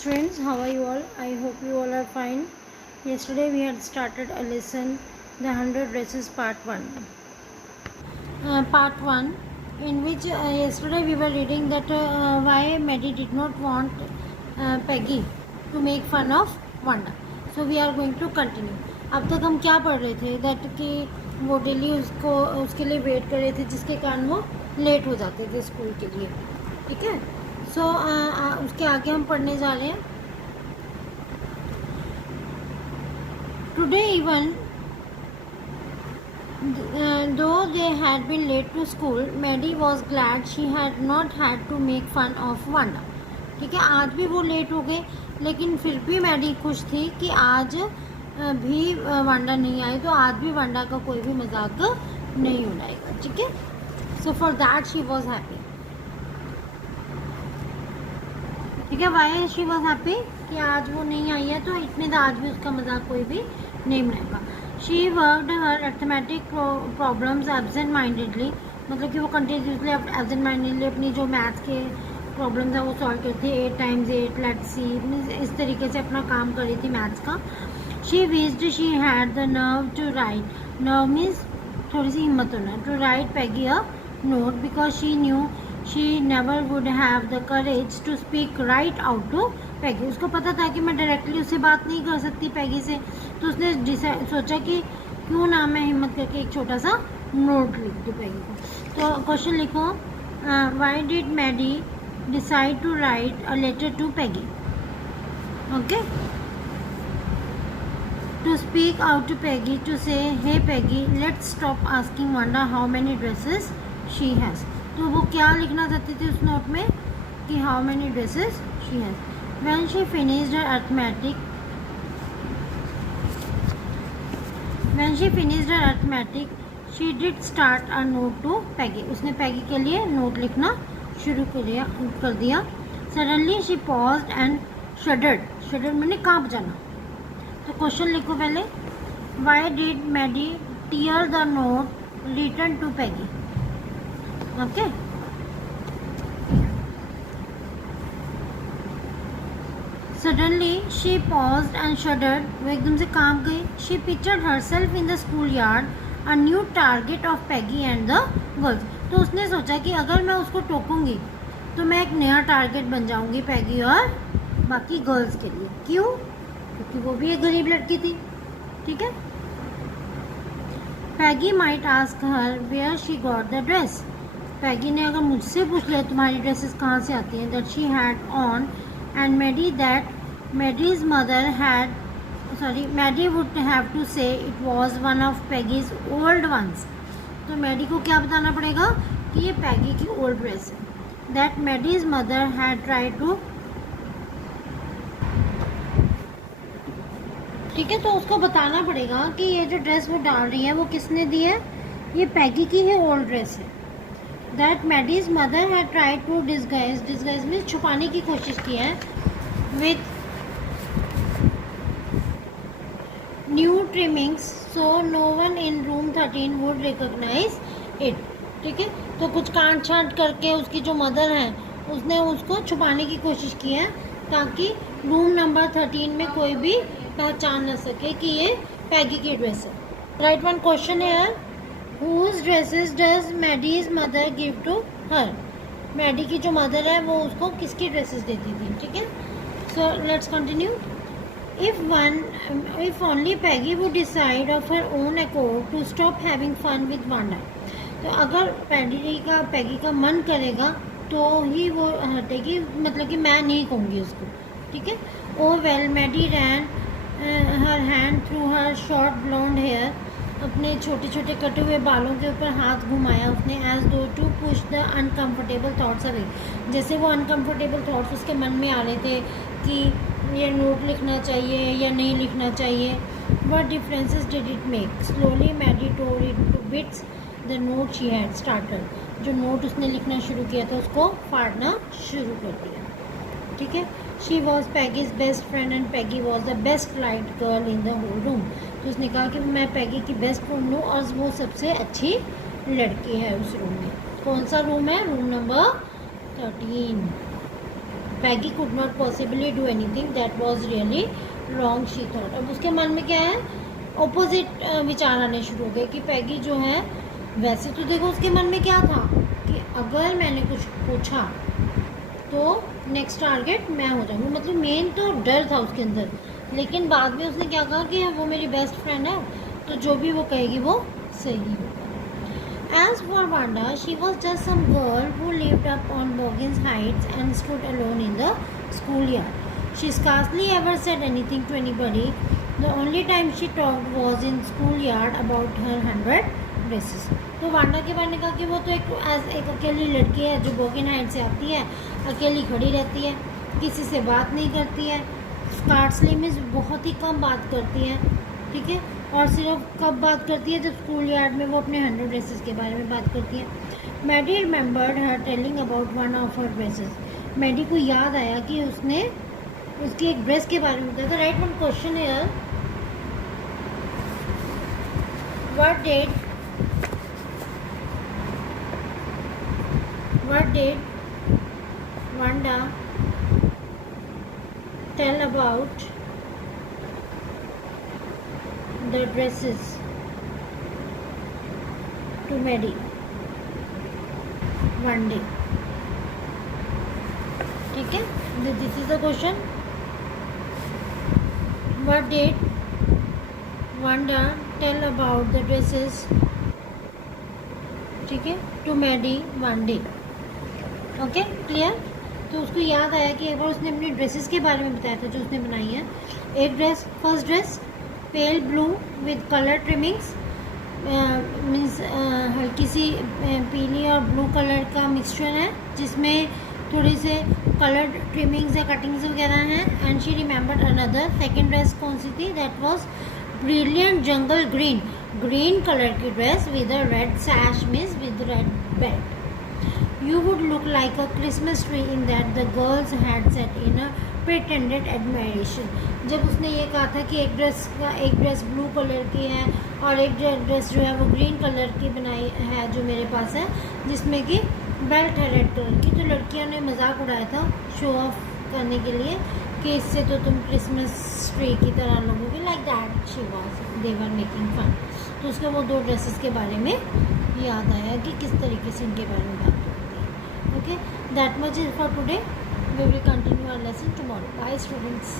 Friends, how are you all? I hope you all are fine. Yesterday we had started a lesson, the 100 dresses part 1. Part 1, in which yesterday we were reading that why Maddie did not want Peggy to make fun of Wanda. So we are going to continue. अब तक हम क्या पढ़ रहे थे that कि वो daily उसके लिए वेट कर रहे थे जिसके कारण वो लेट हो जाते थे स्कूल के लिए. ठीक है. सो उसके आगे हम पढ़ने जा रहे हैं. Today even though they had been late to school, Maddie was glad she had not had to make fun of Wanda. ठीक है. आज भी वो लेट हो गए लेकिन फिर भी मैडी खुश थी कि आज भी वांडा नहीं आई तो आज भी वांडा का कोई भी मजाक नहीं उड़ाएगा. ठीक है. So for that she was happy. ठीक है. वाई शी वॉज हैप्पी कि आज वो नहीं आई है तो इतने तो आज भी उसका मजाक कोई भी नहीं बनाएगा. She worked her arithmetic problems absent mindedly. मतलब कि वो कंटिन्यूसली एब्सेंट माइंडेडली अपनी जो मैथ्स के प्रॉब्लम्स है वो सॉल्व करती है. 8 × 8 लेट्स सी इस तरीके से अपना काम कर रही थी मैथ्स का. She wished she had the nerve to write. Nerve means थोड़ी सी हिम्मत होना. To write Peggy a note because she knew she never would have the courage to speak right out to Peggy. उसको पता था कि मैं डायरेक्टली उससे बात नहीं कर सकती पैगी से. तो उसने सोचा कि क्यों ना मैं हिम्मत करके एक छोटा सा नोट लिख दूँ पैगी को. तो क्वेश्चन लिखो. Why did Maddie decide to write a letter to Peggy. Okay. To speak out to Peggy to say hey Peggy let's stop asking Wanda how many dresses she has. तो वो क्या लिखना चाहती थी उस नोट में कि how many dresses she has. When she finished her arithmetic, she did start a note to Peggy. उसने पैगी के लिए नोट लिखना शुरू कर दिया. Suddenly she paused and shuddered. Shuddered मैंने कांप जाना. तो क्वेश्चन लिखो पहले. Why did Maddie tear the note written to Peggy? Okay. Suddenly she paused and shuddered. वो एकदम से कांप गई. She pictured herself in the schoolyard, a new target of Peggy and the girls. तो उसने सोचा कि अगर मैं उसको टोकूंगी तो मैं एक नया टारगेट बन जाऊंगी पैगी और बाकी गर्ल्स के लिए. क्यों? क्योंकि वो भी एक गरीब लड़की थी. ठीक है. Peggy might ask her where she got the dress. Peggy ने अगर मुझसे पूछ लिया तुम्हारी ड्रेसेस कहाँ से आती हैं that she had on and Maddie's mother Maddie would have to say it was one of Peggy's old ones. तो मैडी को क्या बताना पड़ेगा कि ये पैगी की ओल्ड ड्रेस है. That Maddie's mother had tried to. ठीक है. तो उसको बताना पड़ेगा कि ये जो ड्रेस वो डाल रही है वो किसने दी है. ये पैगी की ही ओल्ड ड्रेस है. That Maddie's mother had tried to disguise में छुपाने की कोशिश की है with new trimmings so no one in room 13 would recognize it. ठीक है. तो कुछ काट छाट करके उसकी जो मदर है उसने उसको छुपाने की कोशिश की है ताकि रूम नंबर 13 में कोई भी पहचान न सके कि ये पैगी की ड्रेस है. राइट वन क्वेश्चन है. Whose dresses does Maddie's mother give to her? Maddie की जो मदर है वो उसको किसकी ड्रेसेस देती थी. ठीक है. So let's continue. If only Peggy would decide of her own accord to stop having fun with Wanda. तो अगर पैगी का मन करेगा तो ही वो हटेगी. मतलब कि मैं नहीं कहूँगी उसको. ठीक है. Oh well, Maddie ran her hand through her short blonde hair. अपने छोटे छोटे कटे हुए बालों के ऊपर हाथ घुमाया उसने. As though to push the uncomfortable thoughts away. जैसे वो अनकम्फर्टेबल थाट्स उसके मन में आ रहे थे कि ये नोट लिखना चाहिए या नहीं लिखना चाहिए. What differences did it make. Slowly Maddie tore it to bits the note she had started. जो नोट उसने लिखना शुरू किया था उसको फाड़ना शुरू कर दिया. ठीक है. She was Peggy's best friend and Peggy was the best liked girl in the whole room. तो उसने कहा कि मैं पैगी की बेस्ट फ्रेंड हूँ और वो सबसे अच्छी लड़की है उस रूम में. कौन सा रूम है. Room number 13. Peggy could not possibly do anything that was really wrong she thought. अब उसके मन में क्या है, ऑपोजिट विचार आने शुरू हो गए कि पैगी जो है, वैसे तो देखो उसके मन में क्या था कि अगर मैंने कुछ पूछा तो नेक्स्ट टारगेट मैं हो जाऊँगी, मतलब मेन तो डर था उसके अंदर। लेकिन बाद में उसने क्या कहा कि वो मेरी बेस्ट फ्रेंड है, तो जो भी वो कहेगी वो सही होगा। As for Wanda, she was just some girl who lived up on Boggins Heights and stood alone in the schoolyard. She scarcely ever said anything to anybody. The only time she talked was in schoolyard about her 100 dresses. तो Wanda के बारे में कहा कि वो तो एक अकेली लड़की है जो बोगिन हाइट से आती है, अकेली खड़ी रहती है, किसी से बात नहीं करती है, स्कार्सली मीन्स बहुत ही कम बात करती है, ठीक है। और सिर्फ कब बात करती है, जब स्कूल यार्ड में वो अपने 100 ड्रेसेस के बारे में बात करती है। Maddie remembered her telling about one of her dresses. Maddie को याद आया कि उसने उसकी एक ड्रेस के बारे में बताया था। Write one question here, what did Wanda tell about the dresses to Maddie one day, ठीक है। This is the question, what did Wanda tell about the dresses, ठीक है, to Maddie one day, okay clear. तो उसको याद आया कि एक बार उसने अपनी ड्रेसेस के बारे में बताया था जो उसने बनाई है। एक dress, first dress pale blue with colour trimmings, means हल्की सी पीली और ब्लू कलर का मिक्सचर है जिसमें थोड़ी से कलर ट्रिमिंग्स या कटिंग्स वगैरह हैं। And she remembered another, second dress कौन सी थी, that was brilliant jungle green, green colour की dress with a red sash, means with red belt. You would look like a Christmas tree in that, the girls had said in a pretended admiration. जब उसने ये कहा था कि एक dress blue colour की है और एक ड्रेस जो है वो ग्रीन कलर की बनाई है जो मेरे पास है, जिसमें कि बेल्ट है रेड कलर की, तो लड़कियों ने मजाक उड़ाया था शो ऑफ करने के लिए कि इससे तो तुम क्रिसमस ट्री की तरह लोगोगे, like that she was, they were making fun. तो उसको वो दो ड्रेसेस के बारे में याद आया कि किस तरीके से इनके बारे में बात करती है। Okay, that much is for today. We will continue our lesson tomorrow. Bye students.